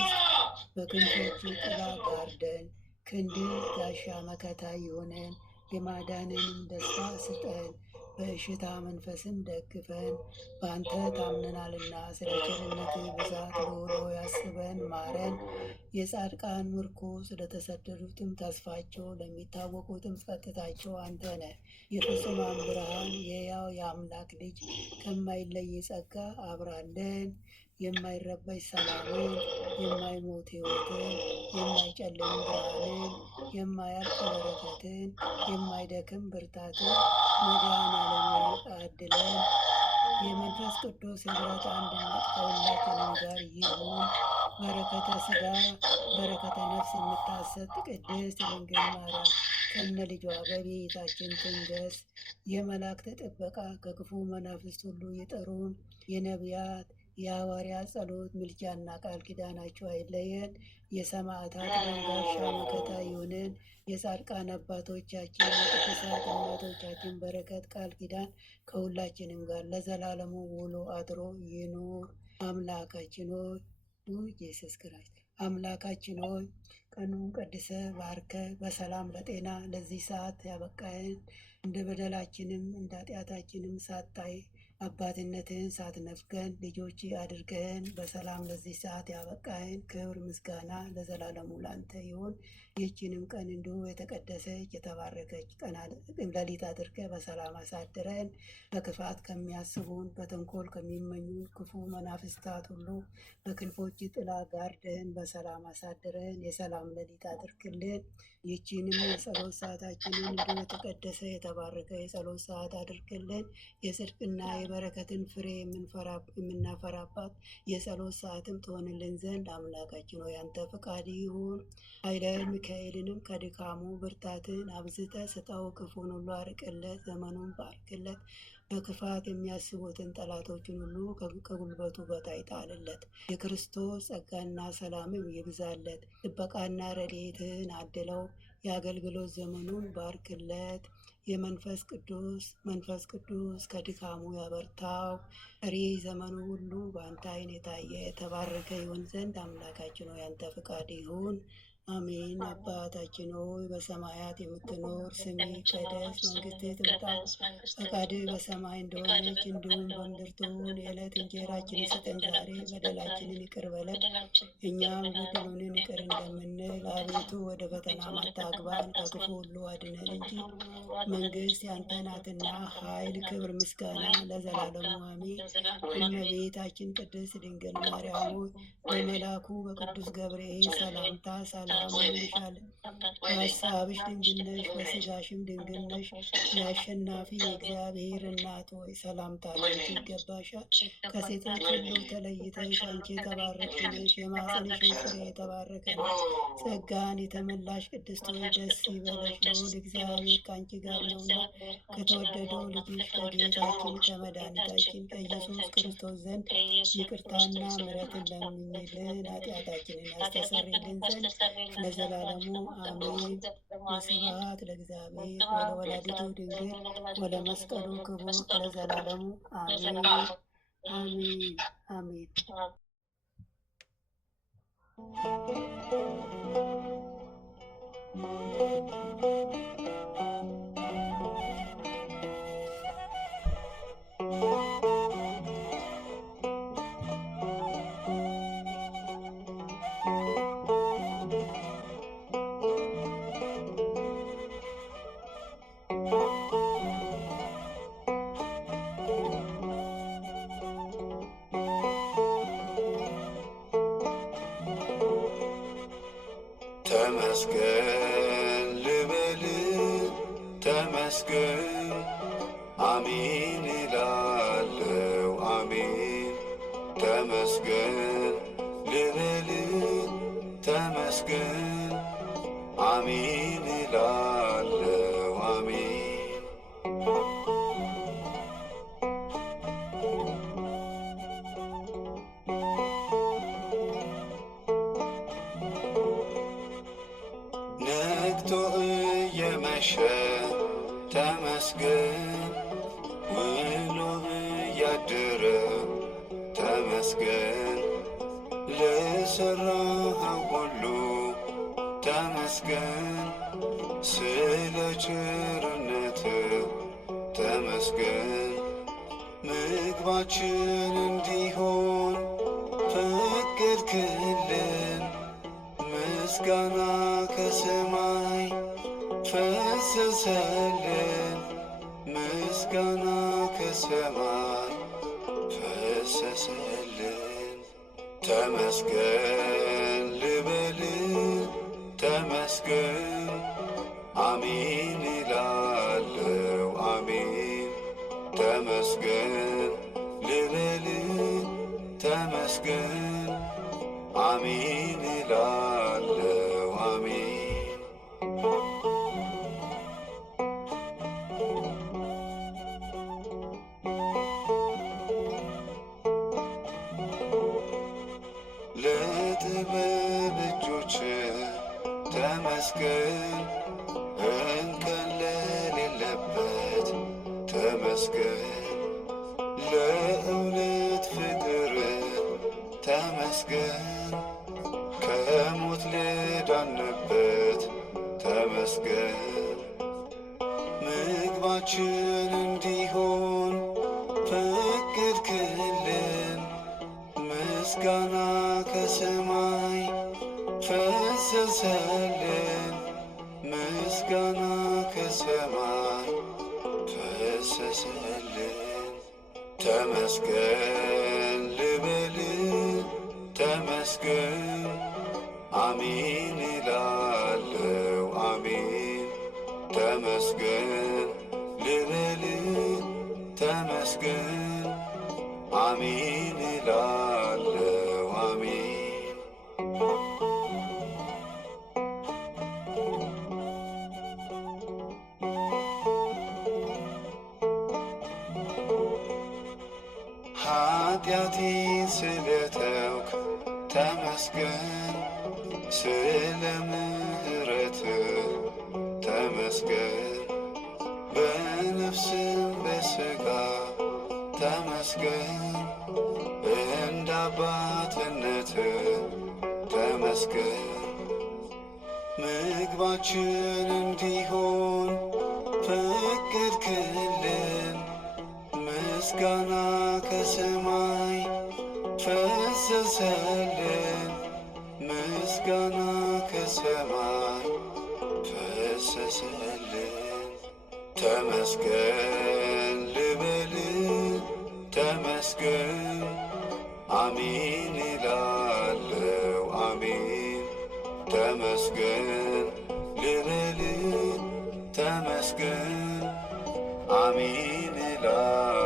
በክንፎች ጥላ ጋርደን። ክንድህ ጋሻ መከታ ይሆነን፣ የማዳንንም ደስታ ስጠን። በእሽታ መንፈስም ደግፈን፣ በአንተ ታምነናልና ስለ ቸርነትህ ብዛት ልዑል ሆይ አስበን ማረን። የጻድቃን ምርኮስ ለተሰደዱትም ተስፋቸው፣ ለሚታወቁትም ጸጥታቸው አንተ ነህ። የፍጹማን ብርሃን የሕያው የአምላክ ልጅ ከማይለይ ጸጋ አብራለን። የማይረበሽ ሰላምን፣ የማይሞት ሕይወትን፣ የማይጨልም ብርሃንን፣ የማያልቅ በረከትን፣ የማይደክም ብርታትን መድኃኔዓለም አድለን። የመንፈስ ቅዱስ ኅብረት አንድነት ከሁላችንም ጋር ይሁን። በረከተ ሥጋ በረከተ ነፍስ የምታሰጥ ቅድስት ድንግል ማርያም ከነ ልጇ በቤታችን ትንገስ። የመላእክት ጥበቃ ከክፉ መናፍስት ሁሉ ይጠሩን። የነቢያት የሐዋርያት ጸሎት ምልጃና ቃል ኪዳናቸው አይለየን። የሰማዕታት ጋሻ መከታ ይሁንን። የጻድቃን አባቶቻችን የቅዱሳት እናቶቻችን በረከት ቃል ኪዳን ከሁላችንም ጋር ለዘላለሙ ውሎ አድሮ ይኑር። አምላካችን ሆይ ኢየሱስ ክርስቶስ አምላካችን ሆይ ቀኑን ቀድሰ ባርከ በሰላም ለጤና ለዚህ ሰዓት ያበቃህን እንደ በደላችንም እንደ ኃጢአታችንም ሳታይ አባትነትህን ሳትነፍገን ልጆች አድርገህን በሰላም ለዚህ ሰዓት ያበቃህን ክብር ምስጋና ለዘላለሙ ላንተ ይሁን። ይህችንም ቀን እንዲሁ የተቀደሰች የተባረከች ቀን ሌሊት አድርገህ በሰላም አሳድረን። በክፋት ከሚያስቡን በተንኮል ከሚመኙን ክፉ መናፍስታት ሁሉ በክንፎች ጥላ ጋርደህን በሰላም አሳድረን። የሰላም ሌሊት አድርግልን። ይህችንም የጸሎት ሰዓታችንን እንዲሁ የተቀደሰ የተባረከ የጸሎት ሰዓት አድርግልን። የጽድቅና የበረከትን ፍሬ የምናፈራባት የጸሎት ሰዓትም ትሆንልን ዘንድ አምላካችን ሆይ ያንተ ፈቃድ ይሁን። ኃይለ ሚካኤልንም ከድካሙ ብርታትን አብዝተ ስጠው፣ ክፉን ሁሉ አርቅለት፣ ዘመኑን ባርክለት። በክፋት የሚያስቡትን ጠላቶችን ሁሉ ከጉልበቱ በታይ ጣልለት። የክርስቶስ ጸጋና ሰላምም ይብዛለት። ጥበቃና ረድኤትን አድለው። የአገልግሎት ዘመኑን ባርክለት። መንፈስ ቅዱስ ከድካሙ ያበርታው። ቀሪ ዘመኑ ሁሉ በአንተ ዓይን የታየ የተባረከ ይሆን ዘንድ አምላካችን ሆይ ያንተ ፈቃድ ይሁን። አሜን። አባታችን ሆይ በሰማያት የምትኖር፣ ስምህ ይቀደስ፣ መንግስትህ ትምጣ፣ ፈቃድህ በሰማይ እንደሆነች እንዲሁም በምድር ትሁን። የዕለት እንጀራችንን ስጠን ዛሬ፣ በደላችንን ይቅር በለን እኛም በደሉንን ይቅር እንደምንል፣ አቤቱ ወደ ፈተና አታግባን ከክፉ ሁሉ አድነን እንጂ መንግስት ያንተ ናትና፣ ኃይል፣ ክብር፣ ምስጋና ለዘላለሙ አሜን። እመቤታችን ቅድስት ድንግል ማርያም ሆይ በመልአኩ በቅዱስ ገብርኤል ሰላምታ ሰላም እንልሻለን። በሐሳብሽ ድንግል ነሽ፣ በሥጋሽም ድንግል ነሽ። የአሸናፊ የእግዚአብሔር እናት ሆይ ሰላምታ ላንቺ ይገባሻል። ከሴቶች ሁሉ ተለይተሽ አንቺ የተባረክሽ ነሽ፣ የማኅፀንሽም ፍሬ የተባረከ ነው። ጸጋን የተመላሽ ቅድስት ሆይ ደስ ይበለሽ፣ ልዑል እግዚአብሔር ከአንቺ ጋር ነውና ከተወደደው ልጅሽ ከጌታችን ከመድኃኒታችን ከኢየሱስ ክርስቶስ ዘንድ ይቅርታና ምሕረትን ለምኝልን ኃጢአታችንን ያስተሰርይልን ዘንድ ለዘላለሙ አሜን። ወስብሐት ለእግዚአብሔር ወለወላዲቱ ድንግል ወለመስቀሉ ክቡር ለዘላለሙ አሜን አሜን አሜን። ተመስገን ልበል ተመስገን፣ አሜን እላለሁ አሜን። ተመስገን ልበል ተመስገን፣ አሜን እላለሁ አሜን። ነግቶ እየመሸ ተመስገን፣ ውሎ እያደረ ተመስገን፣ ለሠራኸው ሁሉ ተመስገን፣ ስለ ቸርነትህ ተመስገን። ምግባችን እንዲሆን ፈቀድክልን፣ ምስጋና ከሰማይ ፈሰሰልን፣ ምስጋና ከሰማይ ፈሰሰልን። ተመስገን ልበል ተመስገን፣ አሜን እላለሁ አሜን። ተመስገን ልበል ተመስገን፣ አሜን እላለሁ አሜን። ለጥበብ እጆች ተመስገን፣ እንከን ለሌለበት ተመስገን። ለእውነት ፍቅር ተመስገን፣ ከሞት ለዳንበት ተመስገን። ምግባችን እንዲሆን ፈቀድክልን፣ ምስጋና ከሰማይ ፈሰሰልን፣ ምስጋና ከሰማይ ፈሰሰልን። ተመስገን ልበል ተመስገን፣ አሜን እላለሁ አሜን። ተመስገን ልበል ተመስገን አሜን እላለሁ አሜን። ኃጢአቴን ስለተውክ ተመስገን፣ ስለ ምሕረትህ ተመስገን፣ በነፍስም በሥጋ ተመስገን፣ እንደ አባትነትህ ተመስገን። ምግባችን እንዲሆን ፈቀድክልን፣ ምስጋና ከሰማይ ፈሰሰልን፣ ምስጋና ከሰማይ ፈሰሰልን። ተመስገን ልበል ተመስገን አሜን እላለሁ አሜን። ተመስገን ልበል ተመስገን አሜን እላለሁ